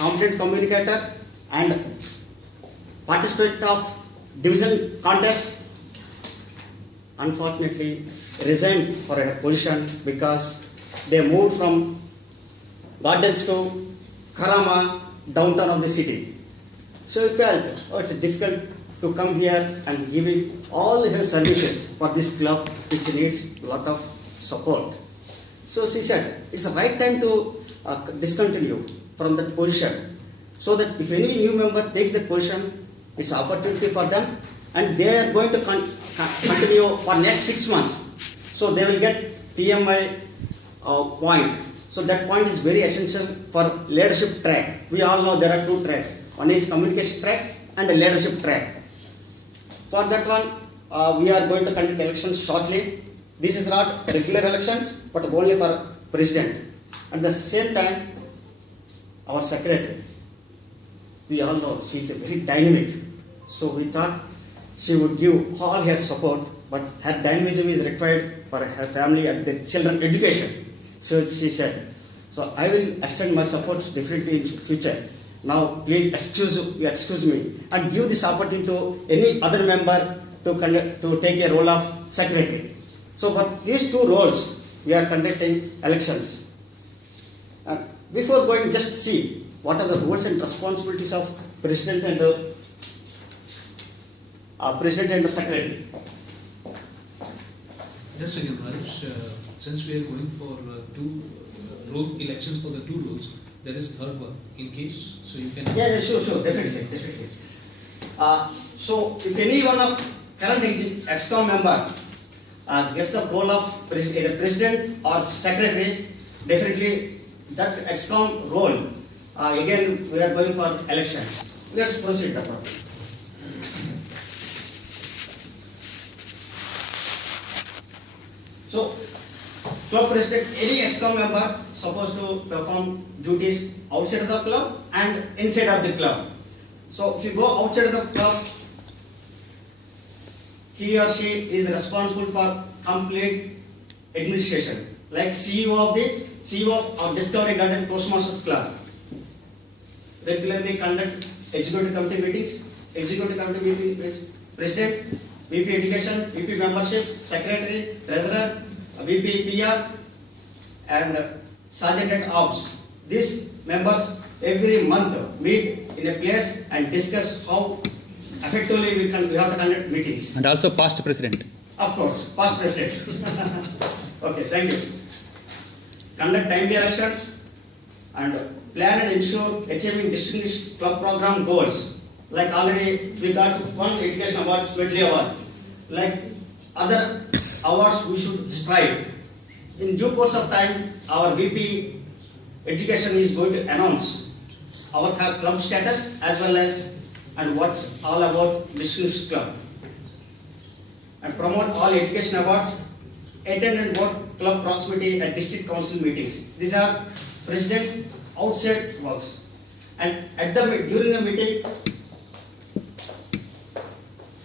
competent communicator and participant of division contest, unfortunately resigned for her position because they moved from Gardens to Karama, downtown of the city. So he felt, it's difficult to come here and give all her services for this club which needs a lot of support. So she said, it's the right time to discontinue from that position, so that if any new member takes that position, it's an opportunity for them, and they are going to continue for next 6 months. So they will get TMI point. So that point is very essential for leadership track. We all know there are 2 tracks. One is communication track and a leadership track. For that one, we are going to conduct elections shortly. This is not regular elections, but only for president. At the same time, our secretary, we all know she is very dynamic. So we thought she would give all her support, but her dynamism is required for her family and the children education. So she said, so I will extend my support definitely in future. Now please excuse me and give this opportunity to any other member to take a role of secretary. So for these 2 roles, we are conducting elections. Before going, just see what are the roles and responsibilities of president and secretary. Just a second, Raj. Since we are going for 2 elections for the 2 roles, there is third one in case, so you can. Yeah, sure, definitely. So if any one of current ExCom member gets the role of either president or secretary, definitely that ExCom role, again we are going for elections. Let's proceed, Dr. So, club president, any ExCom member supposed to perform duties outside of the club and inside of the club. So, if you go outside of the club, he or she is responsible for complete administration, like CEO of Discovery Garden Toastmasters Club. Regularly conduct executive committee meetings, executive committee meeting president, VP Education, VP Membership, Secretary, Treasurer, VP PR, and Sergeant at Ops. These members every month meet in a place and discuss how effectively we have to conduct meetings. And also past president. Of course, past president. Okay, thank you. Conduct timely elections and plan and ensure achieving distinguished club program goals. Like already we got 1 education award, Smedley Award. Like other awards we should strive. In due course of time, our VP Education is going to announce our club status as well as and what's all about distinguished club. And promote all education awards, attend and vote club proximity at district council meetings. These are president outside works. And during the meeting,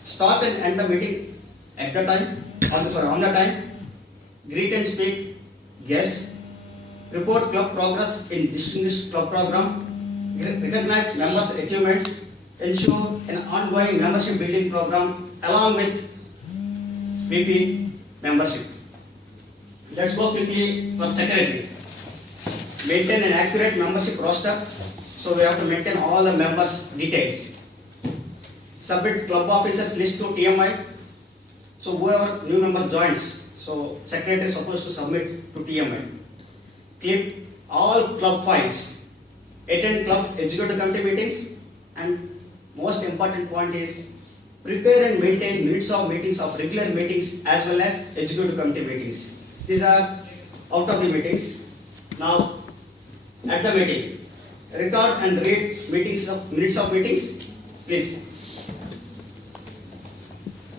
start and end the meeting at the time, on the time, greet and speak guests, report club progress in distinguished club program, recognize members' achievements, ensure an ongoing membership building program along with VP membership. Let's go quickly for secretary. Maintain an accurate membership roster, so we have to maintain all the members' details. Submit club officers list to TMI. So whoever new member joins, so secretary is supposed to submit to TMI. Keep all club files. Attend club executive committee meetings, and most important point is prepare and maintain minutes of meetings of regular meetings as well as executive committee meetings. These are out of the meetings. Now at the meeting, record and read minutes of meetings, please.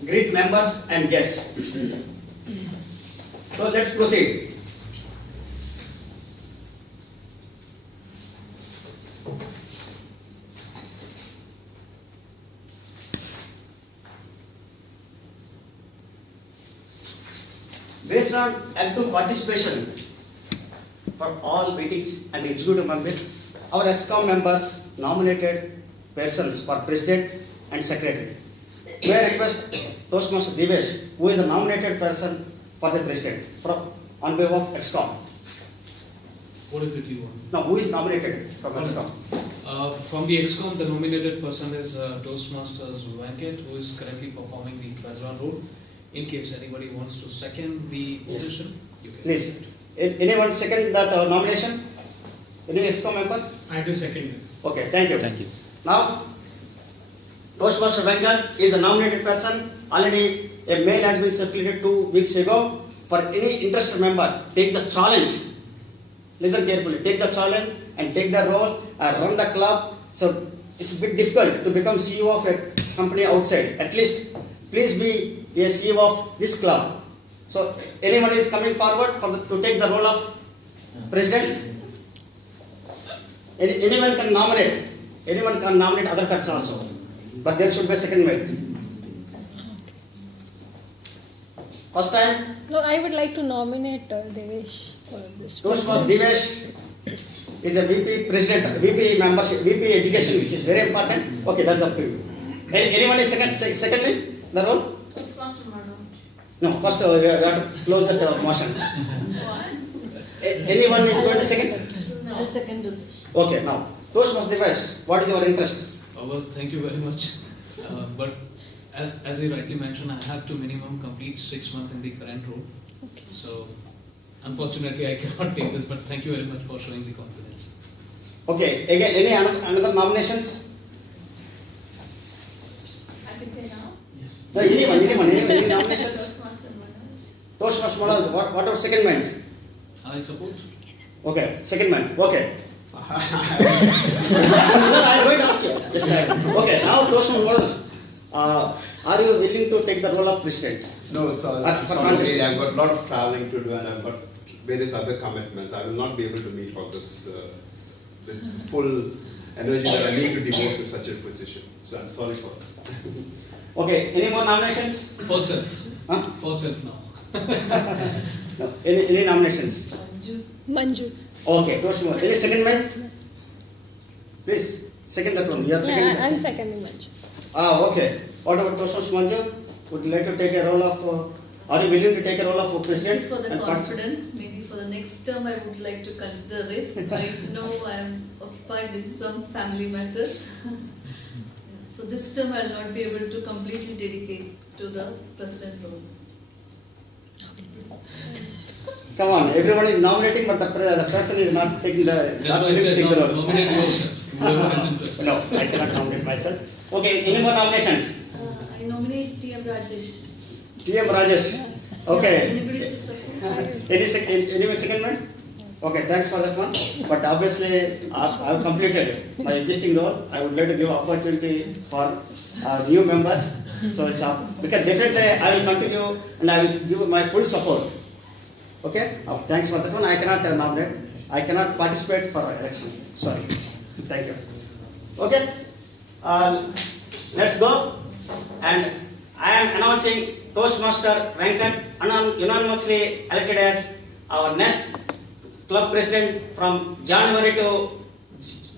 Greet members and guests. So let's proceed. Based on active participation for all meetings and executive members, our ESCOM members nominated persons for president and secretary. May I request Toastmaster Divesh, who is the nominated person for the president on behalf of ESCOM. What is it you want? Now, who is nominated from ESCOM? From the EXCOM, the nominated person is Toastmasters Venkat, who is currently performing the President role. In case anybody wants to second the position, you can. Please. Anyone second that nomination? Any ESCOM member? I do second it. Okay, thank you. Thank you. Now, Toastmaster Venkat is a nominated person. Already a mail has been circulated 2 weeks ago. For any interested member, take the challenge. Listen carefully. Take the challenge and take the role and run the club. So it's a bit difficult to become CEO of a company outside. At least, please be a CEO of this club. So anyone is coming forward to take the role of president? Anyone can nominate. Anyone can nominate other person also. But there should be a second mate. First time, No, I would like to nominate Devesh for this. Toastmaster Divesh is a VP president, VP membership, VP education, which is very important. Okay, that's up to you. Anyone is secondly the role? Toastmaster Manoj. No, first we have to close that motion. Anyone is going to second? I'll second this. Okay, now Toastmaster Divesh, what is your interest? Well, thank you very much. But as you rightly mentioned, I have to minimum complete 6 months in the current role. Okay. So, unfortunately, I cannot take this, but thank you very much for showing the confidence. Okay, again, any another nominations? I can say now. Yes. No, any nominations? Toastmaster Manoj. Toastmaster Manoj, what about second man? I suppose. Okay, second man. Okay. No, I'm going to ask you. Just okay. Now, Toastmaster Manoj, are you willing to take the role of president? No, sorry, sorry, I've got a lot of traveling to do and I've got various other commitments. I will not be able to meet for this the full energy that I need to devote to such a position. So I'm sorry for that. Okay. Any more nominations? For self. Huh? For self now. No. Any nominations? Manju. Okay. Toastmaster. Any second man? Please second that one. You are second. Yeah, I'm seconding Manju. Okay. What about Toastmaster Manju? Would you like to take a role of? Are you willing to take a role of president? For the and confidence, maybe for the next term I would like to consider it. Right now I am occupied with some family matters. So this term I will not be able to completely dedicate to the president role. Come on, everyone is nominating, but the person is not taking the. That's not why I willing to said take the role. nominate yourself. Whoever is interested. No, I cannot nominate myself. Okay, any more nominations? I nominate T.M. Rajesh. T.M. Rajesh. Okay. Anybody to support? Any second man? Okay, thanks for that one. But obviously, I have completed my existing role. I would like to give opportunity for new members. So it's up because definitely I will continue and I will give my full support. Okay. Thanks for that one. I cannot nominate. I cannot participate for election. Sorry. Thank you. Okay. Let's go. And I am announcing Toastmaster Venkat unanimously elected as our next club president from January to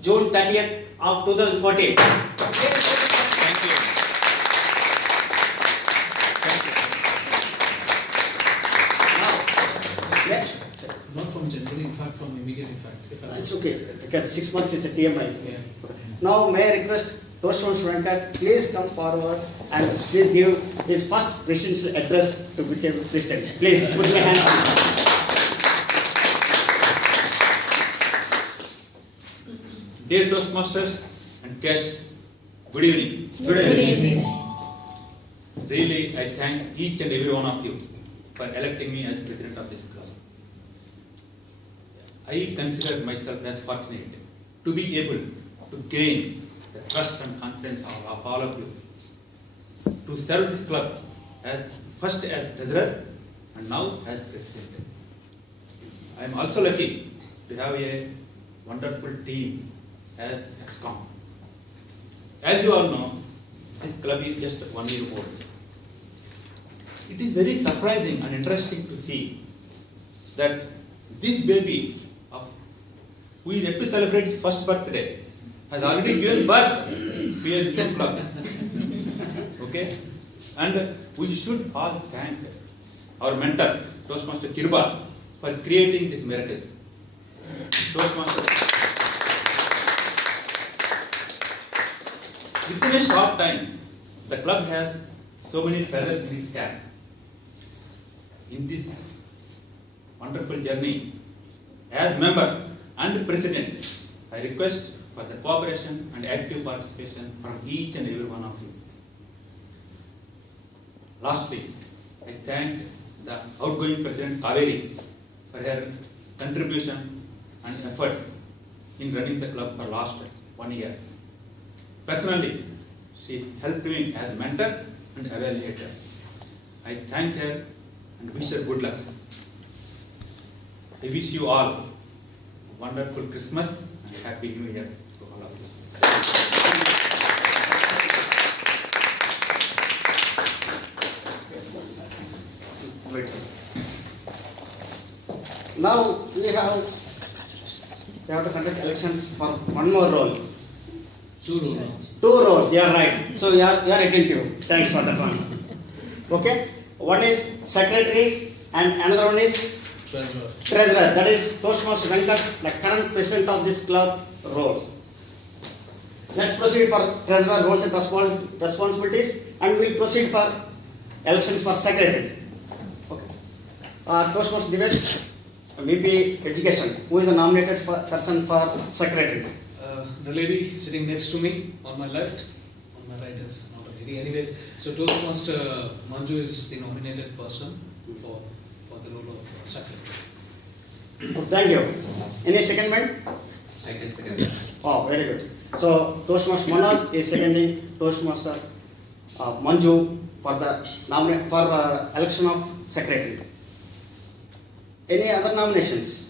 June 30th of 2014. Thank you. Now, next. Not from January, in fact, from immediate effect. It's okay, because 6 months is a TMI. Yeah. Now, may I request Toastmaster Venkat, please come forward and please give his first presidential address to become president. Please put your hands on. Dear Toastmasters and guests, good evening. Good evening. Really, I thank each and every one of you for electing me as president of this club. I consider myself as fortunate to be able to gain the trust and confidence of all of you to serve this club as first as treasurer and now as president. I am also lucky to have a wonderful team as EXCOM. As you all know, this club is just 1 year old. It is very surprising and interesting to see that this baby who is yet to celebrate his first birthday, has already given birth to a new club. Okay? And we should all thank our mentor, Toastmaster Kirba, for creating this miracle. Toastmaster. Within a short time, the club has so many feathers in its cap. In this wonderful journey, as member and president, I request for the cooperation and active participation from each and every one of you. Lastly, I thank the outgoing President Kaveri for her contribution and effort in running the club for last 1 year. Personally, she helped me as mentor and evaluator. I thank her and wish her good luck. I wish you all a wonderful Christmas and Happy New Year to all of you. Right. Now we have to conduct elections for one more role. Two Two roles, you are right. So you are attentive. Thanks for that one. Okay? One is secretary and another one is Treasurer. treasurer. That is Toastmaster Venkat, the current president of this club, roles. Let's proceed for treasurer roles and responsibilities, and we will proceed for election for secretary. Okay. Toastmaster Divesh, VP Education. Who is the nominated person for secretary? The lady sitting next to me on my left, on my right is not a lady. Anyways, so Toastmaster Manju is the nominated person for the role of secretary. Thank you. Any secondment? I can second that. Oh, very good. So Toastmaster Manoj is seconding Toastmaster Manju for the election of secretary. Any other nominations?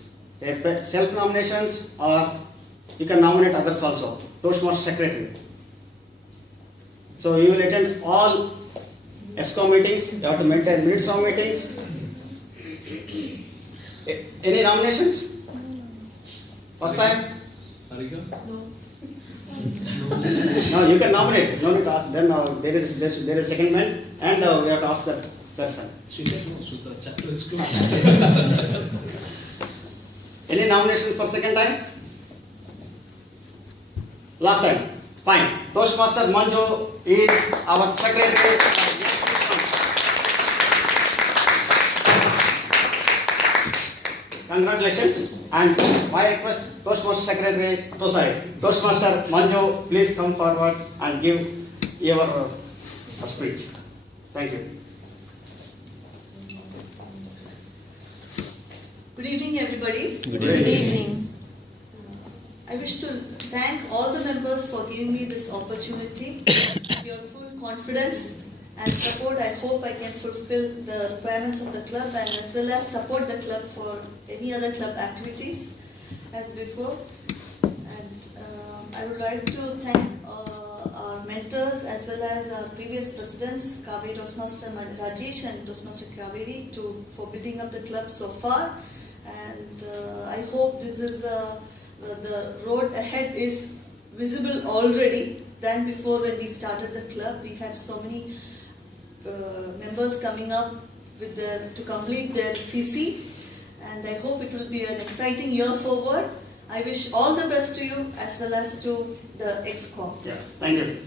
Self nominations, or you can nominate others also. Toastmaster secretary. So you will attend all ESCOM meetings. You have to maintain minutes of meetings. Any nominations? First time? Harika? No, you can nominate. No need to ask. Then there is secondment, and we have to ask that person. She said no, so the chapter is closed. Any nomination for second time? Last time. Fine. Toastmaster Manju is our secretary. Congratulations. And my request, Toastmaster Secretary Toastmaster Manju, please come forward and give your speech. Thank you. Good evening, everybody. Good evening. I wish to thank all the members for giving me this opportunity. With your full confidence and support, I hope I can fulfill the requirements of the club and as well as support the club for any other club activities as before. And I would like to thank our mentors as well as our previous presidents, Kaveri Toastmaster Rajesh and Toastmaster Kaveri, for building up the club so far. And I hope this is the road ahead is visible already than before when we started the club. We have so many members coming up to complete their CC, and I hope it will be an exciting year forward. I wish all the best to you as well as to the EXCOM. Yeah, thank you.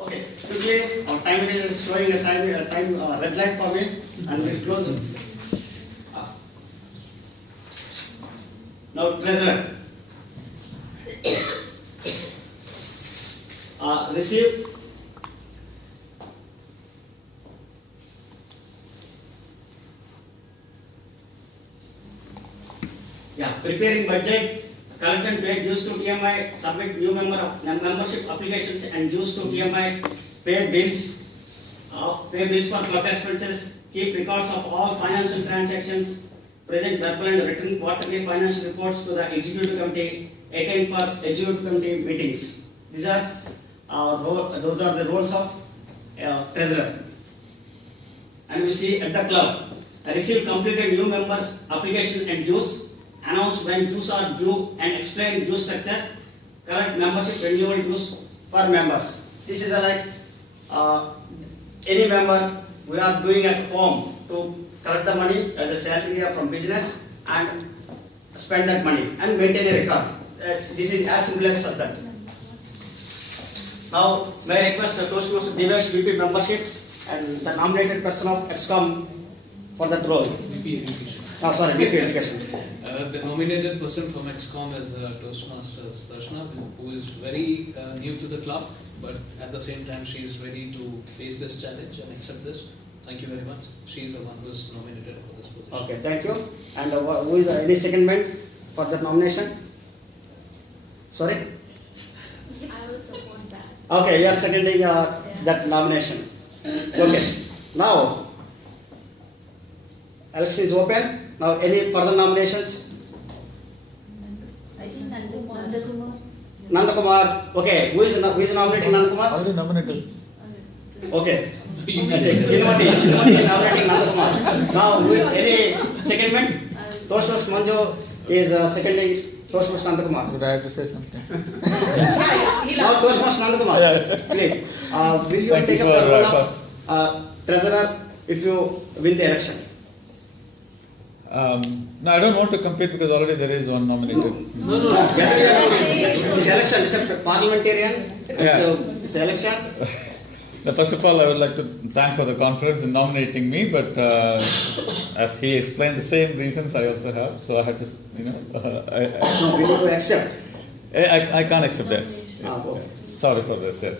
Okay, quickly, our time is showing a time red light for me, and we'll close it. Now, treasurer. Receive. Yeah, preparing budget, collect and pay dues to TMI, submit new membership applications and dues to TMI, pay bills for club expenses, keep records of all financial transactions, present verbal and written quarterly financial reports to the executive committee, attend for executive committee meetings. These are those are the roles of treasurer. And we see at the club, receive completed new members application and dues, announce when dues are due and explain due structure, correct membership renewal dues for members. This is like any member we are doing at home to collect the money as a salary from business and spend that money and maintain a record. This is as simple as that. Now, may I request the Toastmaster Divesh VP membership and the nominated person of EXCOM for that role. VP Education. Oh, sorry, VP Education. The nominated person from EXCOM is Toastmasters Darshana, who is very new to the club, but at the same time she is ready to face this challenge and accept this. Thank you very much. She is the one who is nominated for this position. Okay, thank you. And who is any secondment for that nomination? Sorry? I will support that. Okay, you are seconding that nomination. Okay, now election is open. Now, any further nominations? I think Nandakumar. Nandakumar. Okay, who is nominating Nandakumar? Already nominated. Okay. Inmati nominating Nandakumar. Now, any secondment? Toastmaster Manju is seconding Toastmaster Nandakumar. Would I have to say something? Now, Toastmaster Nandakumar, please. Will you Thank take you up the for, role of treasurer if you win the election? No, I don't want to compete because already there is one nominated. This election is a parliamentarian. It's an election. First of all, I would like to thank for the confidence in nominating me, but as he explained the same reasons I also have, so I had to, No, we need to accept. I can't accept that. Yes. Okay. Sorry for this, yes.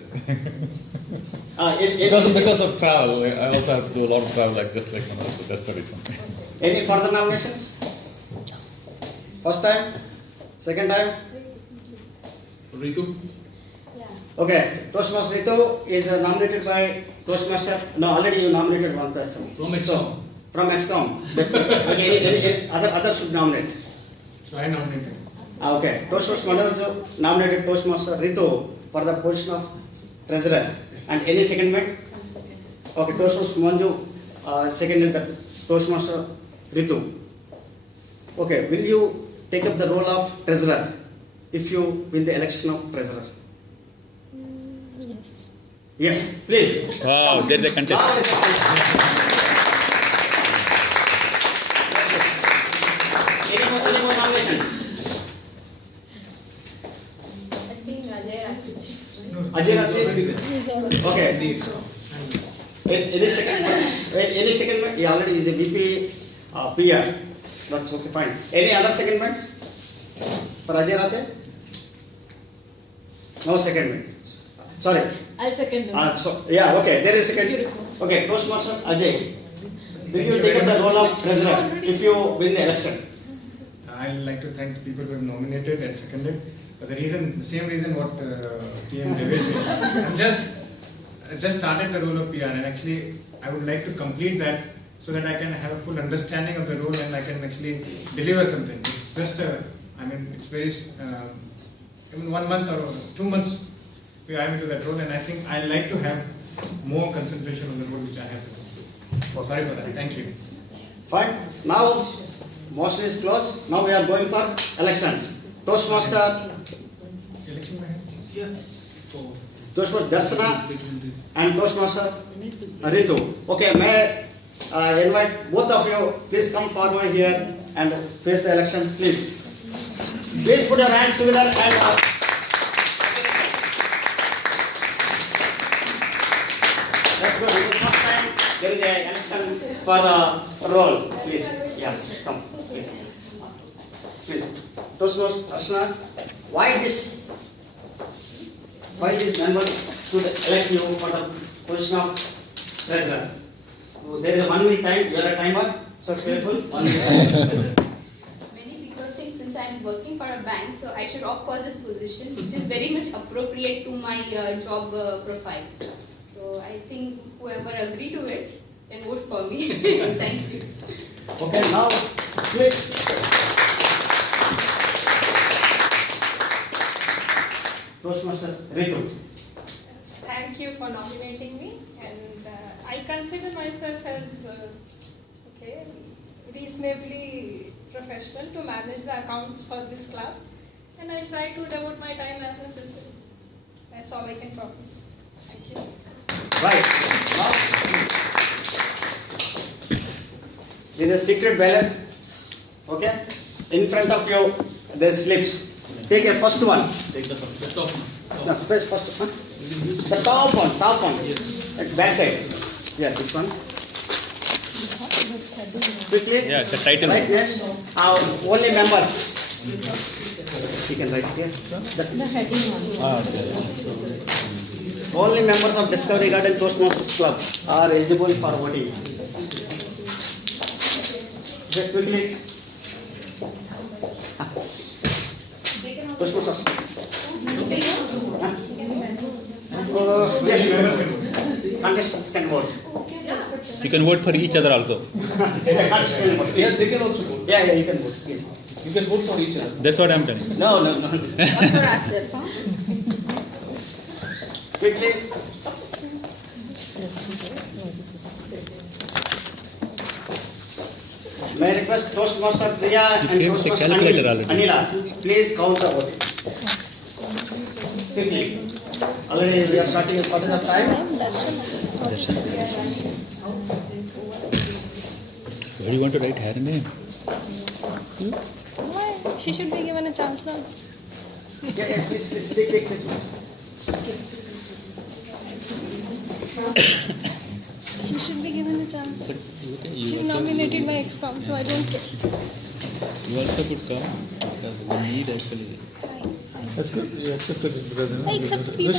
Any because of travel, I also have to do a lot of travel, so that's the reason. further nominations? First time? Second time? Ritu? Okay, Toastmaster Ritu is nominated by Toastmaster. No, already you nominated one person. From EXCOM. From EXCOM. That's it. Okay, any others should nominate. So I nominated. Okay, Toastmaster Manoj nominated Toastmaster Ritu for the position of treasurer. And any secondment? Okay, Toastmaster Manju seconded the Toastmaster Ritu. Okay, will you take up the role of treasurer if you win the election of treasurer? Yes. Yes, please. Wow, there is a contest. Any more nominations? I think Ajay Rathi. Ajay Rathi? He's already. Okay. Any secondment? He already is a VP PR. That's okay, fine. Any other secondments for Ajay Rathi? No secondment. Sorry. I'll second him. Okay, there is second. Okay, Toastmaster Ajay. Will you take up the role of treasurer if you win the election? I'd like to thank the people who have nominated and seconded. But the same reason what TM Devesh said. I just started the role of PR, and actually I would like to complete that so that I can have a full understanding of the role and I can actually deliver something. It's just it's very, even 1 month or 2 months we are into that role, and I think I like to have more concentration on the role which I have to do. Sorry for that. Thank you. Fine. Now, motion is closed. Now we are going for elections. Toastmaster Election man. Toastmaster Darshana and Toastmaster Ritu. Okay, may I invite both of you, please come forward here and face the election, please. Please put your hands together and let's go. This is the first time there is an election for a role. Please, yeah, come, please. Please. Toastmaster Darshana, why these members should elect you for the position of treasurer? There is a 1 minute time, you are a timer, so careful. 1 minute time. Many people think since I am working for a bank, so I should opt for this position, which is very much appropriate to my job profile. So I think whoever agree to it can vote for me. Thank you. Okay, now, please. Toastmaster Ritu. Thank you for nominating me, and I consider myself as okay, reasonably professional to manage the accounts for this club, and I try to devote my time as necessary. That's all I can promise. Thank you. Right. Now, there is a secret ballot. Okay. In front of you, there slips. Take a first one. Take the first, the top one. No, first one. The top one. Yes. At back side. Yeah, this one. Quickly. Yeah, the title. Right here. Our only members. You can write here. The heading one. Only members of Discovery Garden Toastmasters Club are eligible for voting. Just quickly. Toastmasters. Yes, contestants can vote. You can vote for each other also. Contestants can vote. Yes, they can also vote. Yeah, you can vote. Yes. You can vote for each other. That's what I'm telling. No. Not for ourselves, huh? Quickly. May I request Toastmaster Priya and came with a Toastmaster calculator already. Anila, please count the voting. Quickly. Already we are starting at quarter of time. Where do you want to write her name? Why? She should be given a chance now. Yeah, please, take. She should be given a chance. She's nominated by ExCom, so I don't care. You also could come because we need actually. That's good. You accepted it because I accept people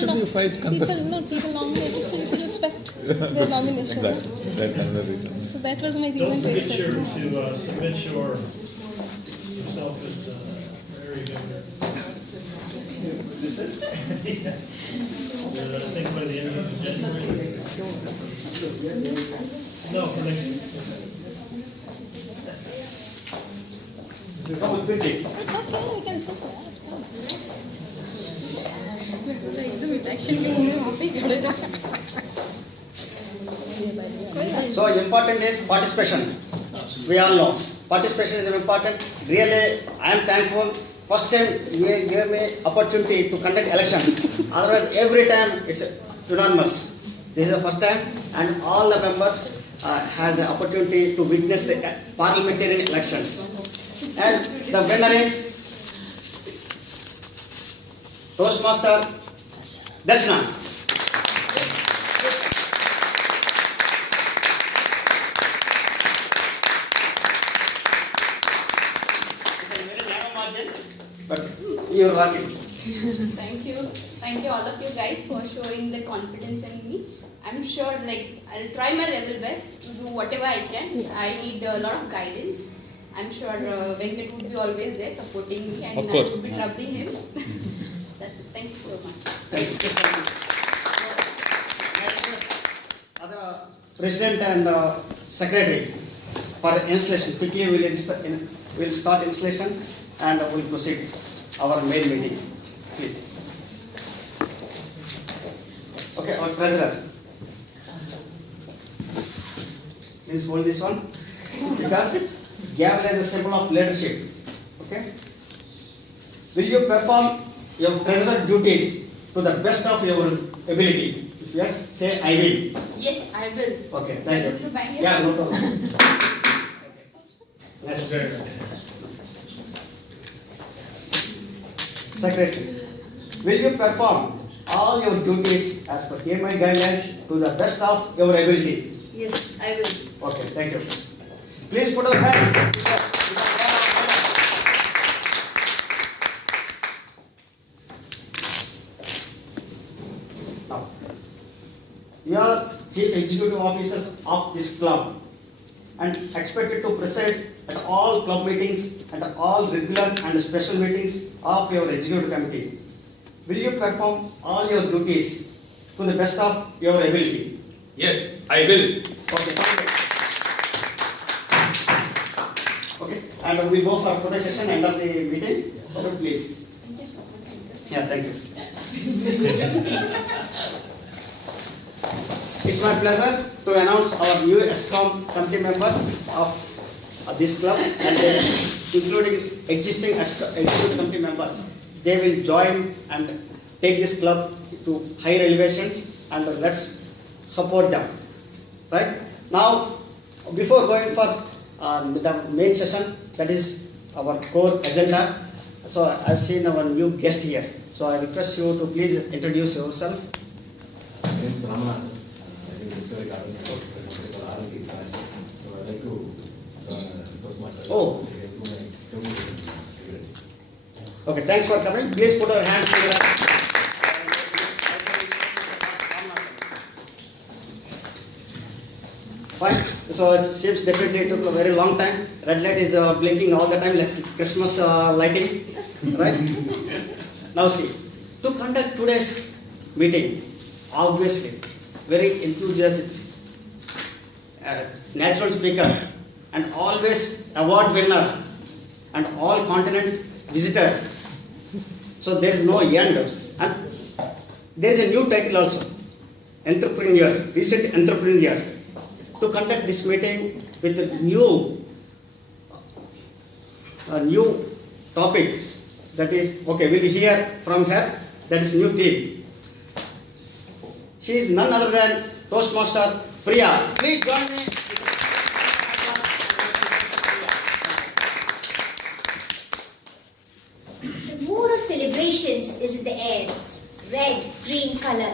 nominated, so you should respect their nomination. Exactly. That's another reason. So that was my reason Don't to forget accept. to submit yourself as very good. I think by the end of January. No, for next week. Come on, quickly. It's okay, we can sit there. So important is participation. We all know participation is important. Really, I am thankful. First time you gave me opportunity to conduct elections. Otherwise, every time it's unanimous. This is the first time, and all the members has the opportunity to witness the parliamentary elections. And the winner is Toastmaster Darshana. It's a very narrow margin, but you're rocking. Thank you. Thank you all of you guys for showing the confidence in me. I'm sure I'll try my level best to do whatever I can. I need a lot of guidance. I'm sure Venkat would be always there supporting me, and Of I course. would be troubling him. That's it. Thank you so much. Thank you. Other President and Secretary for installation. Quickly we'll start installation and we'll proceed our main meeting. Please. Okay, our President. Please hold this one because gavel is a symbol of leadership. Okay. Will you perform your president duties to the best of your ability? If yes, say I will. Yes, I will. Okay, thank you. Will you bang here? Yeah, no problem. Next. Secretary, will you perform all your duties as per TMI guidelines to the best of your ability? Yes, I will. Okay, thank you. Please put your hands. Now, you are chief executive officers of this club and expected to preside at all club meetings and all regular and special meetings of your executive committee. Will you perform all your duties to the best of your ability? Yes, I will. Okay, thank you. Okay, and we go for photo session end of the meeting. Okay, please. Thank you so much. Yeah, thank you. It's It's my pleasure to announce our new ESCOM committee members of this club, and including existing executive committee members. They will join and take this club to higher elevations, and let's support them. Right? Now, before going for the main session, that is our core agenda, so I've seen our new guest here. So I request you to please introduce yourself. My name is Ramanathan. I think this is a garden for RLC branch. So I'd like to Toastmasters. Oh. Okay, thanks for coming. Please put our hands together. Fine. So it seems definitely it took a very long time. Red light is blinking all the time like Christmas lighting, right? Now see, to conduct today's meeting, obviously, very enthusiastic, natural speaker, and always award winner, and all continent visitor. So there is no end. And there is a new title also, entrepreneur, recent entrepreneur, to conduct this meeting with a new topic. That is, okay, we'll hear from her, that is new theme. She is none other than Toastmaster Priya. Please join me. The mood of celebrations is in the air. Red, green color.